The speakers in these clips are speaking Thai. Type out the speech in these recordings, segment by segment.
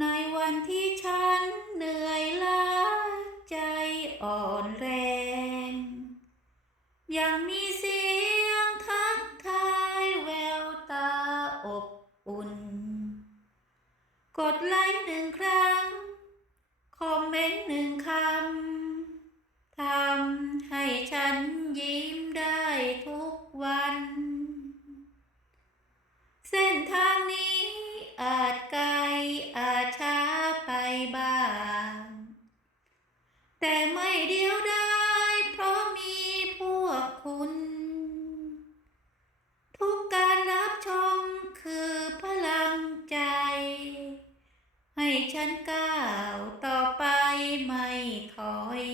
ในวันที่ฉันเหนื่อยล้าใจอ่อนแรง ยังมีเสียงทักทายแววตาอบอุ่น กดไลค์หนึ่งครั้ง คอมเมนต์หนึ่งคำ เดียวดายเพราะมีพวกคุณ ทุกการรับชมคือพลังใจ ให้ฉันก้าวต่อไปไม่ถอย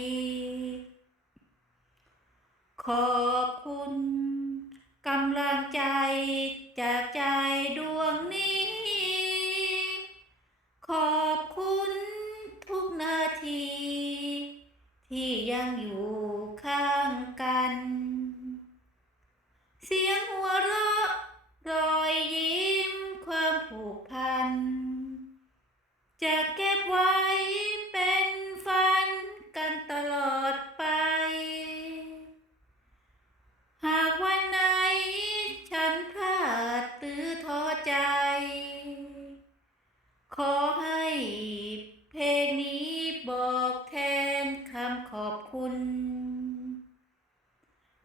ขอบคุณกำลังใจจากใจดวง ยังอยู่ข้างกัน เสียงหัวเราะรอยยิ้มความผูกพันจะเก็บไว้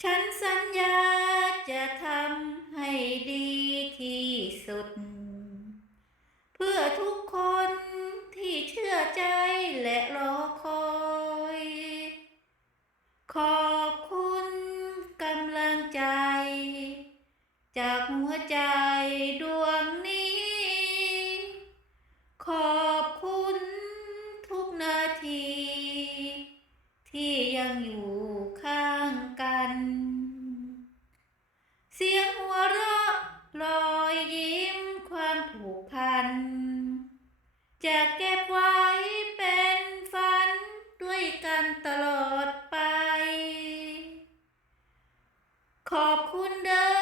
ฉันสัญญาจะทำให้ดีที่สุด เพื่อทุกคนที่เชื่อใจและรอคอย ขอบคุณกำลังใจ จากหัวใจดวงนี้ ขอบคุณทุกนาที ที่ยังอยู่ข้างกัน เสียงหัวเราะรอยยิ้มความผูกพัน จะเก็บไว้เป็นฝันด้วยกันตลอดไป ขอบคุณเด้อ